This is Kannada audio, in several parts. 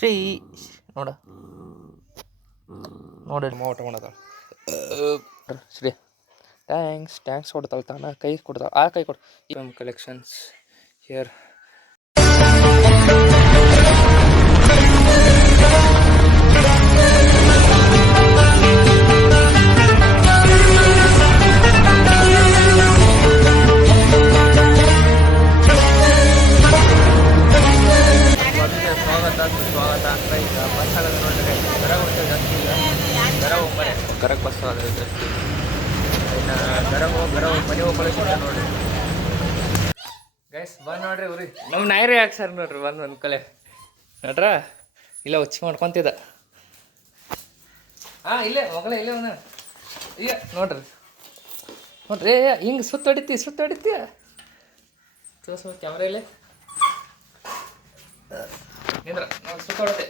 ಶ್ರೀ ನೋಡ ನೋಡ್ರಿ ಊಟ ಮಾಡದ ಶ್ರೀ ಟ್ಯಾಂಕ್ಸ್ ಕೊಡ್ತಾಳೆ ತಾನ ಕೈ ಕೊಡ್ತಾಳೆ ಆ ಕೈ ಕೊಡ ಕಲೆಕ್ಷನ್ಸ್ ಹಿಯರ್ ಸ್ವಾಗತ ಅಂತ ಈಗ ಬಸ್ ಆಗೋದು ನೋಡಿದ್ರೆ ದರ ಹೋಗ್ತದೆ ಜಾಸ್ತಿ ಇಲ್ಲ ದರ ಹೋಗ್ಬಾರೆ ಕರೆಕ್ಟ್ ಬಸ್ ಆಗೋದು ಜಾಸ್ತಿ ಇನ್ನು ದರ ಹೋಗಿ ಮನೆ ಹೋಗಿ ಕಳಿಸ್ತಾರೆ ನೋಡ್ರಿ ಗೈಸ್ ಬಂದು ನೋಡ್ರಿ ಉರಿ ನಮ್ಮ ನಾಯಿರೇ ಯಾಕೆ ಸರ್ ನೋಡ್ರಿ ಬಂದು ಒಂದು ಕಲೆ ನೋಡ್ರ ಇಲ್ಲ ಹುಚ್ಚಿ ಮಾಡ್ಕೊತಿದ್ದ ಹಾಂ ಇಲ್ಲೇ ಮಗಳೇ ಇಲ್ಲೇ ಒಂದು ಈಗ ನೋಡ್ರಿ ನೋಡ್ರಿ ಹಿಂಗೆ ಸುತ್ತ ಹೊಡಿತಿ ತೋರಿಸೋ ಕ್ಯಾಮ್ರಾ ಇಲ್ಲೇ ನಿಂದ್ರ ನಾವು ಸುತ್ತ ಹೊಡತೆ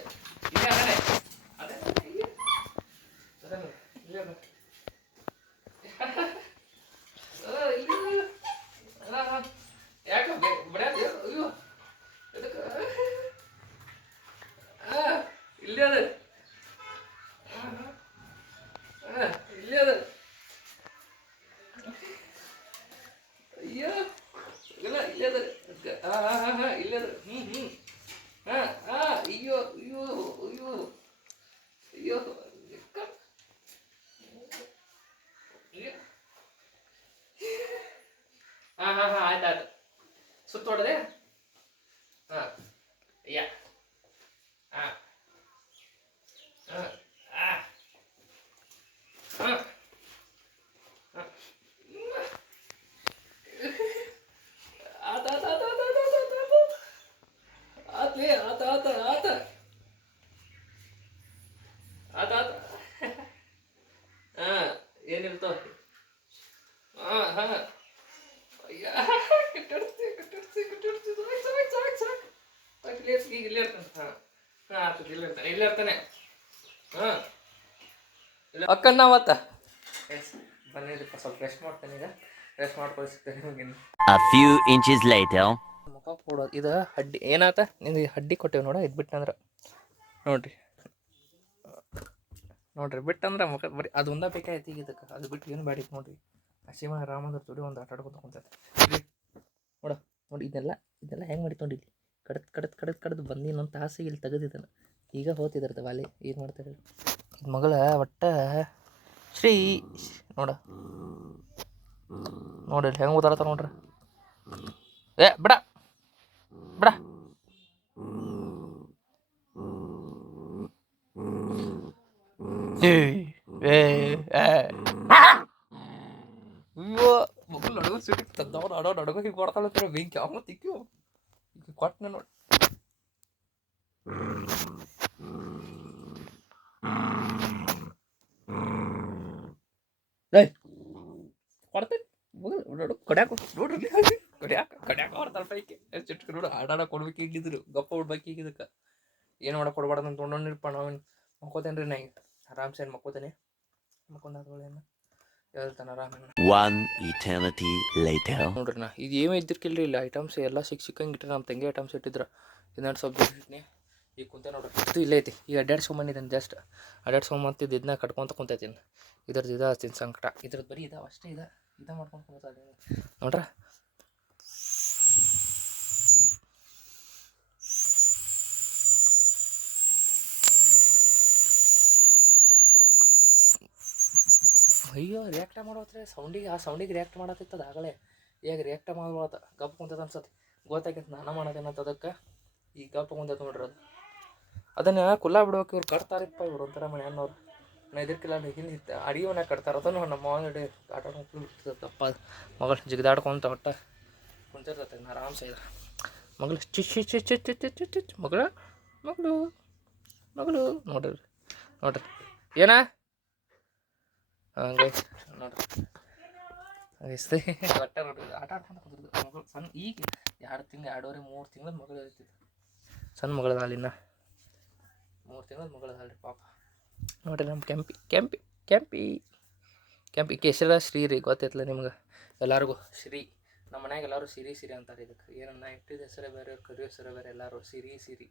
ಇಲ್ಲೇ ಅದೇ ಯಾಕೆ ಬಡಿಯೋದು ಅಯ್ಯೋ ಇದಕ್ಕೆ ಇಲ್ಲೇ ಅದ ಇಲ್ಲೇ ಅದ ಅಯ್ಯೋ ಇಲ್ಲ ಇಲ್ಲೇ ಅದ ಇಲ್ಲೇ ಅದ ಅಯ್ಯೋ ಅಯ್ಯೋ ಅಯ್ಯೋ ಅಯ್ಯೋ ಆಯ್ತು ಸುತ್ತ ಹೊಡೆದೆ ಯಾ ಏನಿರ್ತಾವ ಇರ್ತಾನೆ ಅಕ್ಕಣ್ಣ ಮತ್ತ ಬನ್ನಿರಪ್ಪ ಸ್ವಲ್ಪ ರೆಸ್ಟ್ ಮಾಡ್ತೇನೆ ಈಗ ರೆಸ್ಟ್ ಮಾಡ್ಕೊಂಡು ಸಿಗ್ತೇನೆ ನಿಮಗೆ ಮುಖ ಕೊಡೋದು ಇದು ಹಡ್ಡಿ ಏನಾತ ನಿಂದು ಹಡ್ಡಿ ಕೊಟ್ಟೇವೆ ನೋಡ ಇದು ಬಿಟ್ಟಂದ್ರೆ ನೋಡ್ರಿ ಬಿಟ್ಟಂದ್ರೆ ಮುಖ ಬರೀ ಅದು ಒಂದ ಬೇಕಾಯ್ತು ಈಗ ಇದಕ್ಕೆ ಅದು ಬಿಟ್ಟು ಏನು ಬೇಡಿತ್ತು ನೋಡ್ರಿ ಹಸಿಮ ರಾಮಂದ್ರ ತುಡಿ ಒಂದು ಆಟ ಆಡ್ಕೊತ ಕುಂತೈತೆ ನೋಡಿ ಇದೆಲ್ಲ ಹೆಂಗೆ ಮಾಡಿತ್ತು ನೋಡಿ ಇಲ್ಲಿ ಕಡದ್ ಬಂದು ಇನ್ನೊಂದು ತಾಸಿಗೆ ಇಲ್ಲಿ ತೆಗೆದಿದ್ದಾನೆ ಈಗ ಹೋಗ್ತಿದ್ರದ್ದು ವಾಲಿ ಏನು ಮಾಡ್ತಾರೆ ಮಗಳ ಒಟ್ಟ ಶ್ರೀ ನೋಡ್ರಿ ಹೆಂಗೆ ಓದಾಡ್ತಾರ ನೋಡ್ರಿ ಬಿಡ ಅಯ್ಯೋ ಮಗು ನಡುವ ಸಿಟಿ ತಂದವ್ರು ನಡುವ ಹಿಂಗೆ ಕೊಡ್ತಾಳೆ ಬೆಂಕಿ ಅಮ್ಮ ತಿಕ್ಕಿ ಈಗ ಕೊಟ್ಟನೆ ನೋಡಿ ಕೊಡ್ತೇನೆ ನೋಡು ಕಡ್ಯಾಕ ನೋಡ್ರಿ ಕಡ್ಯಾಕ ಹೊಡ್ತಾಳೆ ಪೈಕಿ ಚಿಟ್ಕ ನೋಡು ಆಡಾಡ ಕೊಡ್ಬೇಕು ಈಗಿದ್ರು ಗಪ್ಪ ಹೊಡ್ಬೇಕು ಈಗ ಇದಕ್ಕೆ ಏನು ಮಾಡಕ್ಕೆ ಕೊಡ್ಬಾರ್ದು ಅಂತ ತೊಗೊಂಡಿರ್ಪ ನಾವೇನು ಮಕ್ಕೋತೇನೆ ರೀ ನಾ ಆರಾಮ್ಸೆ ಏನು ಮಕ್ಕೋತೇನೆ ಮಕ್ಕೊಂಡೇನು ಹೇಳ್ತಾನೆ ಆರಾಮ ನೋಡ್ರಿ ನಾ ಇದು ಏನೂ ಇದ್ದಿರ್ಕಿಲ್ರಿ ಇಲ್ಲ ಐಟಮ್ಸ್ ಎಲ್ಲ ಸಿಕ್ಕಂಗೆ ಇಟ್ಟರೆ ನಮ್ಮ ತಂಗಿ ಐಟಮ್ಸ್ ಇಟ್ಟಿದ್ರು ಇನ್ನೊಂದು ಸ್ವಲ್ಪ ಇಟ್ಟಿನಿ ಈಗ ಕುಂತೆ ನೋಡ್ರಿ ಇದು ಇಲ್ಲೇ ಐತಿ ಈಗ ಅಡ್ಡಾಡ್ಸ್ಕೊಂಬಂದಿದ್ದೇನೆ ಜಸ್ಟ್ ಅಡ್ಡಾಡ್ಸ್ಕೊಂಬಂತಿದ್ದು ಇದನ್ನ ಕಟ್ಕೊತ ಕುಂತೈತೀನಿ ಇದ್ರದ್ದು ಇದು ಹಚ್ತೀನಿ ಸಂಕಟ ಇದ್ರದ್ದು ಬರೀ ಇದಾವೆ ಅಷ್ಟೇ ಇದ ಮಾಡ್ಕೊಂಡು ಕುಂತ ನೋಡ್ರ ಅಯ್ಯೋ ರಿಯಾಕ್ಟ ಮಾಡೋತ್ರೆ ಸೌಂಡಿಗೆ ರಿಯಾಕ್ಟ್ ಮಾಡತ್ತಿತ್ತದ ಆಗಲೇ ಈಗ ರಿಯಾಕ್ಟ ಮಾಡ್ಬೋದ ಗಪ್ ಕುಂತದ ಅನ್ಸತ್ತೆ ಗೊತ್ತಾಗೈತೆ ನಾನು ಮಾಡೋದೇನಂತ ಅದಕ್ಕೆ ಈಗ ಗಪ್ ಕುಂತೈತೆ ನೋಡ್ರಿ ಅದು ಅದನ್ನು ಕುಲ್ಲ ಬಿಡ್ಬೇಕು ಇವ್ರು ಕಟ್ತಾರಿಪ್ಪ ಇವ್ರು ಒಂಥರ ಮನೆ ಅನ್ನೋರು ನಾ ಇದಕ್ಕೆಲ್ಲ ಹಿಂದೆ ಅಡಿಗೆ ಮನೆ ಕಟ್ತಾರೆ ಅದನ್ನು ನಮ್ಮ ಮಾವನಡಿ ಆಟ ಆಡ್ಕೊಂಡ್ತಪ್ಪ ಮಗಳು ಜಿಗಿದಾಡ್ಕೊಂತ ಒಟ್ಟ ಕುಂತಿರ್ತೈತೆ ಆರಾಮ್ಸೆ ಇದ್ರೆ ಮಗಳು ಚಿಚ್ ಮಗಳು ನೋಡ್ರಿ ಏನ ಹಂಗೆ ನೋಡ್ರಿ ಒಟ್ಟ ನೋಡ್ರಿ ಆಟ ಆಡ್ಕೊಂಡು ಕುಂತಿರ್ತಾರೆ ಮಗಳು ಸಣ್ಣ ಈಗ 2 ತಿಂಗಳು 2.5-3 ತಿಂಗಳ ಮಗಳು ಇರ್ತಿತ್ತು ಸಣ್ಣ ಮಗಳದಾಳಿನ್ನ 3 ತಿಂಗಳ ಮಗಳದಾಳ್ರಿ ಪಾಪ ನೋಡ್ರಿ ನಮ್ಮ ಕೆಂಪಿ ಹೆಸರ ಶ್ರೀ ರೀ ಗೊತ್ತೈತಲ್ಲ ನಿಮ್ಗೆ ಎಲ್ಲರಿಗೂ ಶ್ರೀ ನಮ್ಮ ಮನ್ಯಾಗ ಎಲ್ಲರೂ ಸಿರಿ ಅಂತಾರೆ ಇದಕ್ಕೆ ಏನನ್ನ ಇಟ್ಟಿದ ಹೆಸರೇ ಬೇರೆ ಕರಿಯೋ ಹೆಸರೇ ಬೇರೆ ಎಲ್ಲರೂ ಸಿರಿ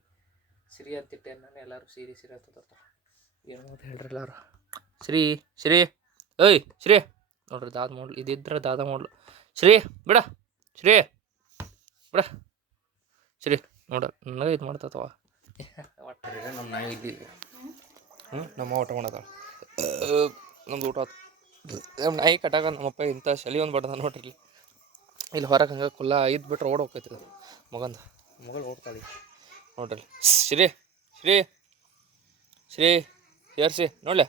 ಶ್ರೀ ಅಂತಿಟ್ಟೆ ನಾನು ಎಲ್ಲರೂ ಸೀರೆ ಅಂತ ತರ್ತಾರೆ ಏನು ಅಂತ ಹೇಳ್ರಿ ಎಲ್ಲಾರು ಶ್ರೀ ಶ್ರೀ ಓಯ್ ಶ್ರೀ ನೋಡ್ರಿ ದಾದ ಮಾಡ್ಲು ಇದಿದ್ರೆ ದಾದ ಮಾಡ್ಲು ಶ್ರೀ ಬಿಡ ಶ್ರೀ ಬಿಡ ಶ್ರೀ ನೋಡ ನನಗೆ ಇದು ಮಾಡ್ತವ ಒಟ್ಟರಿ ನಮ್ಮ ನಾಯಿ ಇಲ್ಲಿ ನಮ್ಮ ಊಟ ಮಾಡದ ನಮ್ದು ಊಟ ನಮ್ಮ ನಾಯಿ ಕಟ್ಟಾಗ ನಮ್ಮಪ್ಪ ಇಂಥ ಶಲಿ ಒಂದು ಬಡ್ದ ನೋಡ್ರಿ ಇಲ್ಲಿ ಹೊರಗೆ ಹಂಗೆ ಕುಲ್ಲ ಐದು ಬಿಟ್ರೆ ಓಡ್ ಹೋಗ್ತೈತಿ ಮಗಳು ಓಡ್ತಾಳೆ ನೋಡ್ರಿ ಶ್ರೀ ಶ್ರೀ ಶ್ರೀ ಸೇರಿಸಿ ನೋಡ್ಲೆ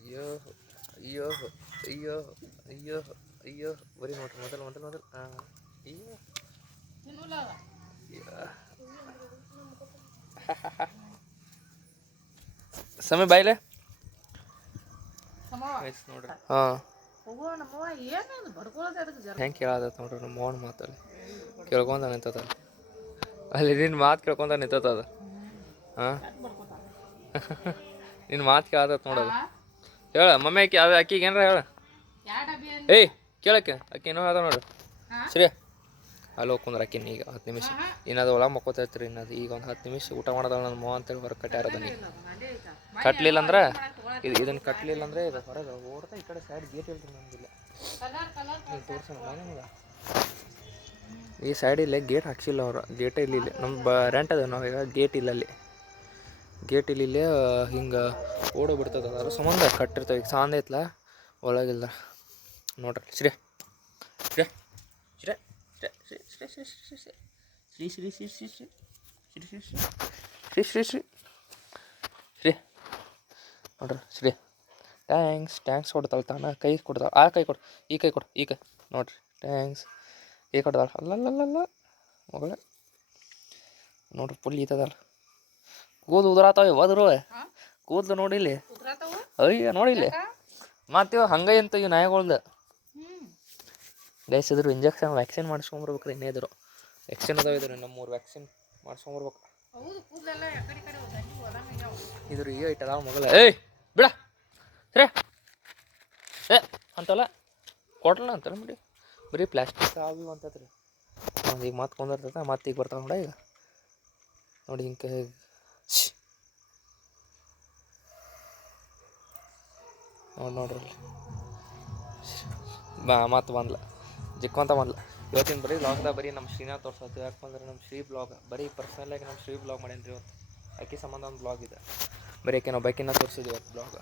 ಅಯ್ಯೋ ಅಯ್ಯೋ ಅಯ್ಯೋ ಅಯ್ಯೋ ಅಯ್ಯೋ ಬರೀ ನೋಡ್ರಿ ಮೊದಲು ಅಯ್ಯೋ ಸಮಯ ಬಾಯ್ಲೆ ನೋಡ್ರಿ ಹಾಂ ಹೆಂಗೆ ಕೇಳಾದತ್ ನೋಡ್ರಿ ನಮ್ಮ ಮೋಹನ್ ಮಾತಲ್ಲಿ ಕೇಳ್ಕೊಂಡ ನಿಂತದ ಅಲ್ಲಿ ನಿನ್ನ ಮಾತು ಕೇಳ್ಕೊಂಡ ನಿಂತದ ಹಾಂ ನಿನ್ನ ಮಾತು ಕೇಳಾದತ್ ನೋಡೋದು ಹೇಳ ಮಮ್ಮಿ ಅಕ್ಕಿಗೆ ಏನಾರ ಹೇಳ ಏಯ್ ಕೇಳಕ್ಕೆ ಅಕ್ಕಿ ಏನೋ ಹೇಳ್ದ ನೋಡ್ರಿ ಸರಿ ಅಲ್ಲಿ ಹೋಗ್ಕೊಂಡ್ರೆ ಅಕ್ಕಿನ ಈಗ 10 ನಿಮಿಷ ಇನ್ನದು ಒಳಗೆ ಮಕ್ಕೋತೈತ್ರಿ ಇನ್ನದು ಈಗ ಒಂದು 10 ನಿಮಿಷ ಊಟ ಮಾಡೋದಲ್ಲ ನನ್ನ ಮೋ ಅಂತೇಳಿ ಹೊರಗೆ ಕಟ್ಟಾರದ ನೀವು ಕಟ್ಟಲಿಲ್ಲ ಅಂದ್ರೆ ಇದನ್ನು ಕಟ್ಟಲಿಲ್ಲ ಅಂದರೆ ಇದು ಹೊರಗೆ ಓಡ್ತಾ ಈ ಕಡೆ ಸೈಡ್ ಗೇಟ್ ಇಲ್ರಿ ನಮಗಿಲ್ಲ ನೀವು ತೋರ್ಸೋಣ ನಿಮ್ಗೆ ಈ ಸೈಡಿಲ್ಲೇ ಗೇಟ್ ಹಾಕ್ಸಿಲ್ಲ ಅವರು ಗೇಟೇ ಇಲ್ಲಿ ನಮ್ಮ ರೆಂಟ್ ಅದ ನಾವು ಈಗ ಗೇಟ್ ಇಲ್ಲ ಅಲ್ಲಿ ಗೇಟ್ ಇಲ್ಲಿ ಹಿಂಗೆ ಓಡೋಗ್ಬಿಡ್ತದೆ ಅದ್ರ ಸಂಬಂಧ ಕಟ್ಟಿರ್ತವೆ ಈಗ ಸಾಂದ್ ಐತ್ಲ ಒಳಗಿಲ್ಲ ನೋಡ್ರಿ ಶ್ರೀ ಶ್ರೀ ಶ್ರೀ ಶ್ರೀ ಶ್ರೀ ಶ್ರೀ ಶ್ರೀ ಶ್ರೀ ಶ್ರೀ ಶ್ರೀ ಶ್ರೀ ಶ್ರೀ ಶ್ರೀ ಶ್ರೀ ಶ್ರೀ ಶ್ರೀ ನೋಡ್ರಿ ಶ್ರೀ ಟ್ಯಾಂಕ್ಸ್ ಕೊಡ್ತಾಳೆ ತಾನ ಕೈ ಕೊಡ್ತಾಳೆ ಆ ಕೈ ಕೊಡು ಈ ಕೈ ಕೊಡು ಈ ಕೈ ನೋಡ್ರಿ ಟ್ಯಾಂಕ್ಸ್ ಈ ಕೊಡ್ತಾಳೆ ಅಲ್ಲಲ್ಲಲ್ಲ ಮಗಳೇ ನೋಡ್ರಿ ಫುಲ್ ಈತದಲ್ಲ ಕೂದಲು ಉದುರಾತಾವ ಹೋದ್ರು ಕೂದಲು ನೋಡಿಲ್ಲಿ ಅಯ್ಯ ನೋಡಿಲ್ಲಿ ಮತ್ತಿವ ಹಂಗೆ ಅಂತ ಇವು ನಾಯಿಗಳ್ದು ಗೈಸ್ ಇದ್ರು ಇಂಜೆಕ್ಷನ್ ವ್ಯಾಕ್ಸಿನ್ ಮಾಡಿಸ್ಕೊಂಬರ್ಬೇಕ್ರಿ ಇನ್ನೇ ಇದ್ರು ವ್ಯಾಕ್ಸಿನ್ ಅದಾವ ಇದ್ರು ನಮ್ಮ 3 ವ್ಯಾಕ್ಸಿನ್ ಮಾಡಿಸ್ಕೊಂಬರ್ಬೇಕು ಇದ್ರ ಈಗ ಇಟ್ಟದ ಮಗಳ ಏಯ್ ಬಿಡ ಸರಿ ಅಂತಲ್ಲ ಕೊಟ್ಲ ಅಂತಲ್ಲ ಬಿಡಿ ಬರೀ ಪ್ಲಾಸ್ಟಿಕ್ ಆಗಿ ಅಂತತ್ರಿ ಈಗ ಮತ್ತೆ ಕೊಂದಿರ್ತೈತೆ ಮತ್ತೆ ಈಗ ಬರ್ತಾವೆ ನೋಡ ಈಗ ನೋಡಿ ಹಿಂಗೆ ನೋಡ್ರಿ ಮತ್ತೆ ಬಂದ್ಲ ಜಿಕ್ಕೊಂತ ಬಂದ್ಲ ಇವತ್ತಿನ ಬರೀ ಬ್ಲಾಗ್ದಾಗ ಬರೀ ನಮ್ಮ ಶ್ರೀನಾಥ್ ತೋರ್ಸೋದು ಯಾಕಂದ್ರೆ ನಮ್ಮ ಶ್ರೀ ಬ್ಲಾಗ್ ಬರೀ ಪರ್ಸನಲಾಗಿ ನಮ್ಮ ಶ್ರೀ ಬ್ಲಾಗ್ ಮಾಡೇನ್ರಿ ಇವತ್ತು ಆಕೆ ಸಂಬಂಧ ಒಂದು ಬ್ಲಾಗ್ ಇದೆ ಬರೀ ಆಕೆ ನಾವು ಬೈಕಿನ ತೋರಿಸಿದ್ವಿ ಇವತ್ತು ಬ್ಲಾಗ್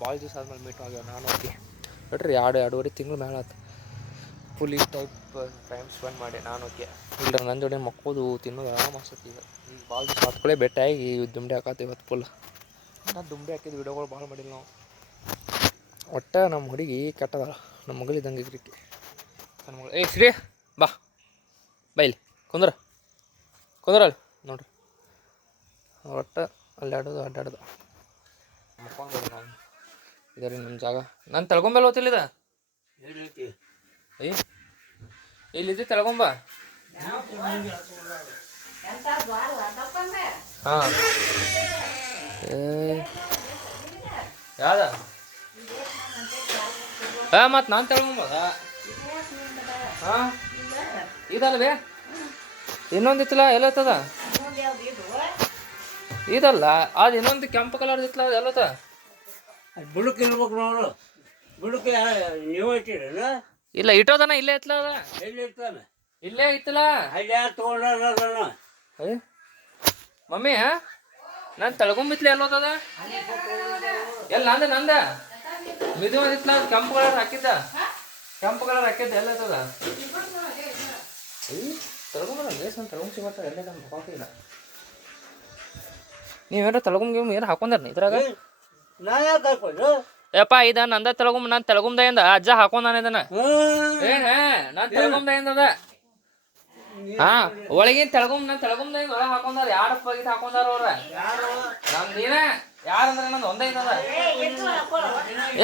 ಭಾಳ ದಿವಸ ಆದ್ಮೇಲೆ ಮೀಟ್ ಆಗ್ಯಾವ ನಾನು ಹೋಗಿ ನೋಡ್ರಿ 2.5 ತಿಂಗಳು ಮೇಲೆ ಆಯ್ತು ಫುಲ್ ಈ ಟೈಪ್ ಟೈಮ್ ಸ್ಪೆಂಡ್ ಮಾಡಿ ನಾನು ಓಕೆ ಇಲ್ಲ ನನ್ನ ಜೋಡಿ ಮಕ್ಕೋದು ತಿನ್ನೋದು ಆರಾಮ ಅನ್ಸುತ್ತೆ ಈಗ ಭಾಳ ದಿವಸ ಹತ್ಕೊಳ್ಳೆ ಬೆಟ್ಟಾಗಿ ದುಂಡೆ ಹಾಕತ್ತೀವಿ ಇವತ್ತು ಫುಲ್ ನಾನು ದುಂಡೆ ಹಾಕಿದ ವೀಡಿಯೋಗಳು ಭಾಳ ಮಾಡಿಲ್ಲ ನಾವು ಒಟ್ಟು ನಮ್ಮ ಹುಡುಗಿ ಕೆಟ್ಟದಲ್ಲ ನಮ್ಮ ಮಗಳಿದ್ದಂಗೆ ಇದ್ರಿಕೆ ನನ್ನ ಮಗಳು ಏಯ್ ಶ್ರೀ ಬಾ ಇಲ್ಲಿ ಕುಂದ್ರ ಅಲ್ಲಿ ನೋಡ್ರಿ ಒಟ್ಟು ಅಲ್ಲಾಡೋದು ಅಡ್ಡಾಡೋದು ಮಕ್ಕೊಂಡು ನಾನು ಇದರಿ ನಿಮ್ಮ ಜಾಗ ನಾನು ತಳ್ಕೊಂಬಲ್ಲ ಹೋತಿಲ್ಲ ಇದ ಅಯ್ಯ ಇಲ್ಲಿದ್ದೆ ತಳ್ಕೊಂಬ ಹಾಂ ಯಾವ್ದ ಮತ್ತು ನಾನು ತಳ್ಕೊಂಬೋದ ಹಾಂ ಇದಲ್ವೇ ಇನ್ನೊಂದಿತ್ತಲ್ಲ ಎಲ್ಲತ್ತದ ಇದಲ್ಲ ಅದು ಇನ್ನೊಂದು ಕೆಂಪು ಕಲರ್ ಇತ್ತಲ್ಲ ಅದು ಎಲ್ಲತ್ತ ಬುಡಕ್ಕೆ ಇರ್ಬೇಕು ನೋಡು ಬುಡಕ್ಕೆ ನೀವು ಇಟ್ಟಿರಲ್ಲ ಇಲ್ಲ ಇಟ್ಟೋದನ ಇಲ್ಲೇ ಇತ್ತಲ್ಲ ಅದ ಎಲ್ಲಿ ಇರ್ತಾನೆ ಇಲ್ಲೇ ಇತ್ತಲ್ಲ ಅಲ್ಲಿ ಯಾರು ತೊಗೊಂಡಾರ ಮಮ್ಮಿ ನಾನು ತಳ್ಕೊಂಬಿತ್ಲಿ ಎಲ್ಲೋದದ ಎಲ್ಲ ನಂದ ಮಿದು ಇತ್ತಲ್ಲ ಅದು ಕೆಂಪು ಕಲರ್ ಹಾಕಿದ್ದ ಎಲ್ಲ ಇರ್ತದ ತಳ್ಕೊಂಬಲ್ಲ ಬೇಸನ್ ತಳ್ಕೊಂಬಿ ಬರ್ತಾರೆ ಎಲ್ಲ ನಮ್ಮ ಕಾಫಿಲ್ಲ ನೀವೇನಾರ ತಳ್ಕೊಂಬ ಏನು ಹಾಕೊಂಡಾರ ಇದ್ರಾಗ ಯಪ್ಪ ಇದ ನಂದ ತಳ್ಕೊಂಬ ನಾನು ತಳ್ಕೊಂಬದಿಂದ ಅಜ್ಜ ಹಾಕೊಂಡಾನ ಇದನ್ನ ಏನ ನಾನು ತಳ್ಕೊಂಬದಿಂದ ಅದ ಹಾ ಒಳಗಿನ ನಾನು ತಳ್ಕೊಂಬದಿಂದ ಒಳಗೆ ಹಾಕೊಂಡಾರ ಯಾರಪ್ಪ ಇದು ಹಾಕೊಂಡಾರ ಅವ್ರ ನಮ್ ನೀನ ಯಾರಂದ್ರೆ ನಂದು ಒಂದೇ ಇದ್ದದ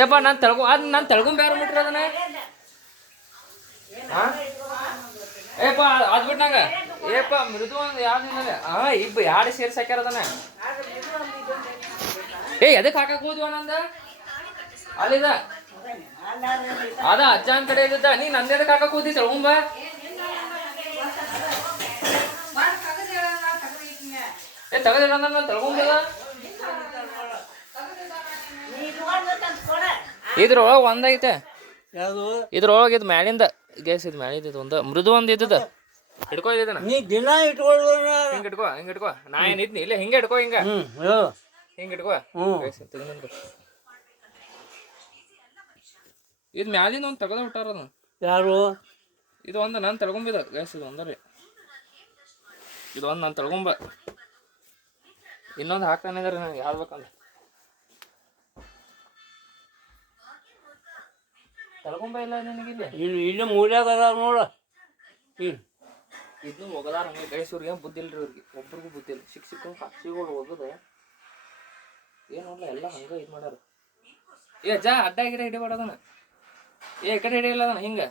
ಏಪ್ಪ ನಾನು ತಳ್ಕೊಂಬ ಯಾರು ಬಿಟ್ರಿ ಅದನ್ನ ಏಪ್ಪ ಅದ್ ಬಿಟ್ಟು ನಂಗ ಏಪ್ಪ ಮೃದು ಒಂದು ಯಾವ್ದು ಇಬ್ಬ ಎರಡು ಸೇರ್ಸಿ ಹಾಕ್ಯಾರ ಅದನ್ನ ಎದಕ್ಕೆ ಹಾಕಕ್ ಹೋದ್ವ ನಂದ ಅಲ್ಲಿದ ಅದ ಅಜ್ಜನ ಕಡೆ ಇದ್ದ ನೀ ನಂದೆದಕ್ಕೆ ಹಾಕಕ್ ಹೋದಿ ತಳ್ಕೊಂಬ ತಗದಿಲ್ಲ ನಾನು ತಗೊಂಬದ ಇದ್ರೊಳಗೆ ಒಂದೈತೆ ಯಾವುದು ಇದ್ರೊಳಗೆ ಇದು ಮ್ಯಾಲಿಂದ ಗ್ಯಾಸ್ ಇದು ಮ್ಯಾಲಿಂದ ಇದು ಒಂದು ಮೃದು ಒಂದು ಇದ್ದದ ಹಿಡ್ಕೋ ಇದನ್ನ ನೀ ದಿನ ಇಟ್ಕೊಳ್ಳೋಣ ಹಿಂಗೆ ಇಟ್ಕೋ ನಾ ಏನಿದ್ನಿ ಇಲ್ಲ ಹಿಂಗೆ ಇಟ್ಕೋ ಹಿಂಗೆ ಹೇಳು ಹಿಂಗೆ ಇಟ್ಕೋ ಇದು ಮ್ಯಾಲಿಂದ ಒಂದು ತೆಗೆದು ಬಿಟ್ಟಾರ ಅದನ್ನ ಯಾರು ಇದು ಒಂದು ನಾನು ತಳ್ಕೊಂಬಿದ ಗ್ಯಾಸ್ ಇದು ಒಂದರಿ ಇದು ಒಂದು ನಾನು ತಳ್ಕೊಂಬ ಇನ್ನೊಂದು ಹಾಕ್ತಾನೆ ಇದಾರೆ ನನಗೆ ಯಾವ್ದು ಬೇಕಂದ್ರೆ ತಳ್ಕೊಂಬ ಇಲ್ಲ ನಿನಗಿಲ್ಲಿ ಇಲ್ಲೇ ಮೂಲ್ಯಾಗ ಅದಾವ ನೋಡು ಇದನ್ನು ಒಗದಾರ ಹಂಗೆ ಗೈಸೂರಿಗೆ ಬುದ್ಧಿ ಇಲ್ರಿ ಇವ್ರಿಗೆ ಒಬ್ರಿಗೂ ಬುದ್ಧಿ ಇಲ್ಲ ಶಿಕ್ಷಕರು ಸಾಕ್ಷಿಗಳು ಒಗದ ಏನು ನೋಡ್ಲ ಎಲ್ಲ ಹಂಗೆ ಇದು ಮಾಡ್ಯಾರ ಏ ಅಜ್ಜ ಅಡ್ಡ ಗಿಡ ಹಿಡಿಬೇಡದನ ಈ ಕಡೆ ಹಿಡಿಯಲ್ಲ ಅದನ್ನ ಹಿಂಗೆ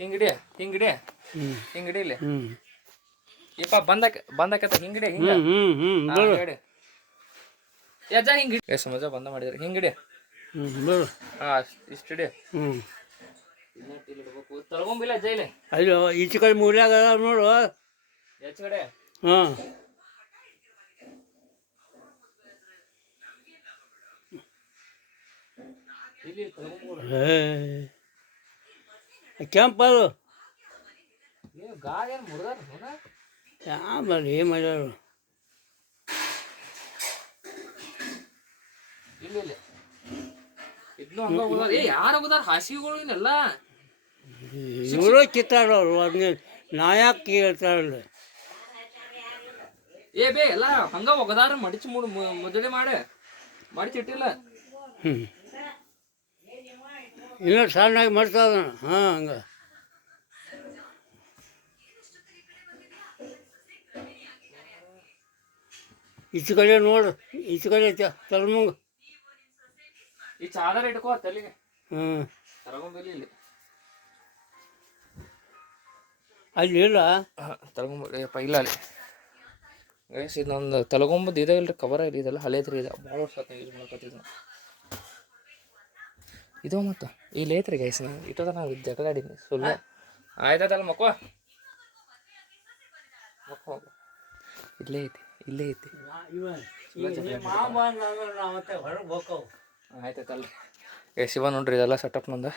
ಹಿಂಗಿಡಿ ಹಿಂಗಿಡಿ ಹಿಂಗಿಡಿಲಿ ಇಪ್ಪ ಬಂದಾಕತ್ತ ಹಿಂಗಿಡಿ ಹಿಂಗೆ ಹಿಡಿ ಅಜ್ಜ ಹಿಂಗೆ ಎಷ್ಟು ಮಜಾ ಬಂದ ಮಾಡಿದ್ರಿ ಹಿಂಗಿಡಿ ಹಾಂ ಇಷ್ಟಿಡಿ ತಳ್ಕೊಂಬಿಲ್ಲ ಜೈಲಿ ಅಯ್ಯೋ ಈಚೆ ಕಡೆ ಮೂಲ್ಯಾಗ ಅದಾವ ನೋಡು ಹೆಚ್ಚು ಕಡೆ ಹಾಂ ಇಲ್ಲಿ ತಳ್ಕೊಂಬೋದು ಕೆಂಪದು ಗಾಳಿ ಏನು ಮುರಿದಾರ ಯಾವ ಬರ್ರಿ ಏನು ಮಾಡ್ಯಾರು ಇಲ್ಲ ಇಲ್ಲ ಇದನ್ನು ಹಂಗ ಹೋಗೋದಾರ ಏ ಯಾರು ಹೋಗೋದಾರ ಹಾಸಿಗೆಗಳು ಇನ್ನೆಲ್ಲ ಇವರು ಕಿತ್ತಾಡೋರು ಅದನ್ನ ನಾಯಕ್ ಕೇಳ್ತಾರಲ್ಲ ಏ ಬೇ ಎಲ್ಲ ಹಂಗ ಒಗದಾರ ಮಡಿಚಿ ಮುದ್ದಡಿ ಮಡಿಚಿಟ್ಟಿಲ್ಲ ಇನ್ನೂ ಸಣ್ಣಾಗಿ ಮಾಡ್ತಾವ ಹಾಂ ಹಂಗೆ ಈಚೆ ಕಡೆ ನೋಡು ಈಚೆ ಕಡೆ ತಲೆಮುಂಗ ಈ ಚಾದರ ಇಟ್ಕೋ ತಲೆಗೆ ಹ್ಞೂ ತರಗೊಂಬಲ್ಲಿ ಇಲ್ಲಿ ಅಲ್ಲಿ ಇಲ್ಲ ತಲಗೊಂಬಪ್ಪ ಇಲ್ಲ ಅಲ್ಲಿ ಗೈಸ್ ಇದು ನಂದು ತಲಗೊಂಬದ್ದು ಇದೆ ಇಲ್ರಿ ಕವರ ಇಲ್ಲ ಇದೆಲ್ಲ ಹಳೇದ್ರಿ ಇದೆ ಭಾಳ ವರ್ಷ ಆತ ಯೂಸ್ ಮಾಡ್ಕೊತಿದ್ದೆ ಇದು ಮತ್ತು ಇಲ್ಲಿ ಐತ್ರಿ ಗೈಸ್ ಇಟ್ಟದ ನಾವು ಜಗಳಾಡಿದ್ನಿ ಸುಳ್ಳು ಆಯ್ತಲ್ಲ ಮಕ್ಕೋ ಇಲ್ಲೇ ಐತಿ ಇಲ್ಲೇ ಐತಿ ಆಯ್ತಲ್ರಿ ಏ ಶಿವ ನೋಡ್ರಿ ಇದೆಲ್ಲ ಸೆಟಪ್ ನಂದು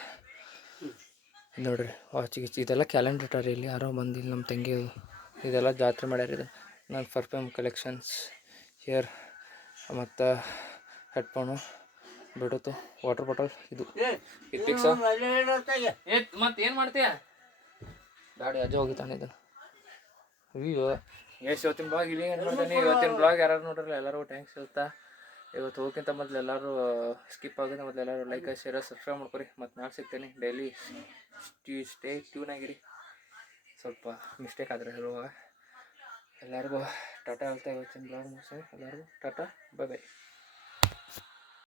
ನೋಡ್ರಿ ವಾಚ್ ಗಿಚ್ ಇದೆಲ್ಲ ಕ್ಯಾಲೆಂಡರ್ ಇಟ್ಟಾರಿ ಇಲ್ಲಿ ಯಾರೋ ಬಂದು ಇಲ್ಲಿ ನಮ್ಮ ತಂಗಿ ಇದೆಲ್ಲ ಜಾತ್ರೆ ಮಾಡ್ಯಾರ ಇದು ನನ್ನ ಪರ್ಫ್ಯೂಮ್ ಕಲೆಕ್ಷನ್ಸ್ ಹೇರ್ ಮತ್ತು ಹೆಡ್ಫೋನು ಬಿಡುತ್ತು ವಾಟರ್ ಬಾಟಲ್ ಇದು ಪಿಕ್ಸ ಮತ್ತೆ ಏನು ಮಾಡ್ತೀಯ ಗಾಡಿ ಅಜ್ಜ ಹೋಗಿತಾನೆ ಇದನ್ನು ಅಯ್ಯೋ ಎಷ್ಟು ಇವತ್ತಿನ ಬ್ಲಾಗ್ ಇಲ್ಲಿ ಏನು ಮಾಡ್ತಾನೆ ಇವತ್ತಿನ ಬ್ಲಾಗ್ ಯಾರು ನೋಡ್ರಲ್ಲ ಎಲ್ಲರೂ ಥ್ಯಾಂಕ್ಸ್ ಹೇಳ್ತಾ ಇವತ್ತು ಹೋಗಿಂತ ಮೊದಲು ಎಲ್ಲರೂ ಸ್ಕಿಪ್ ಆಗೋದು ಮೊದಲು ಎಲ್ಲರೂ ಲೈಕ್ ಶೇರ್ ಸಬ್ಸ್ಕ್ರೈಬ್ ಮಾಡ್ಕೊರಿ ಮತ್ತು ನಾಳೆ ಸಿಗ್ತೇನೆ ಡೈಲಿ ಸ್ಟೇ ಟ್ಯೂನ್ ಆಗಿರಿ ಸ್ವಲ್ಪ ಮಿಸ್ಟೇಕ್ ಆದರೆ ಹೇಳುವಾಗ ಎಲ್ಲರಿಗೂ ಟಾಟಾ ಹೇಳ್ತಾ ಇವತ್ತಿನ ಬ್ಲಾಗ್ ಮುಗಿಸಿ ಎಲ್ಲರಿಗೂ ಟಾಟಾ ಬೈ ಬೈ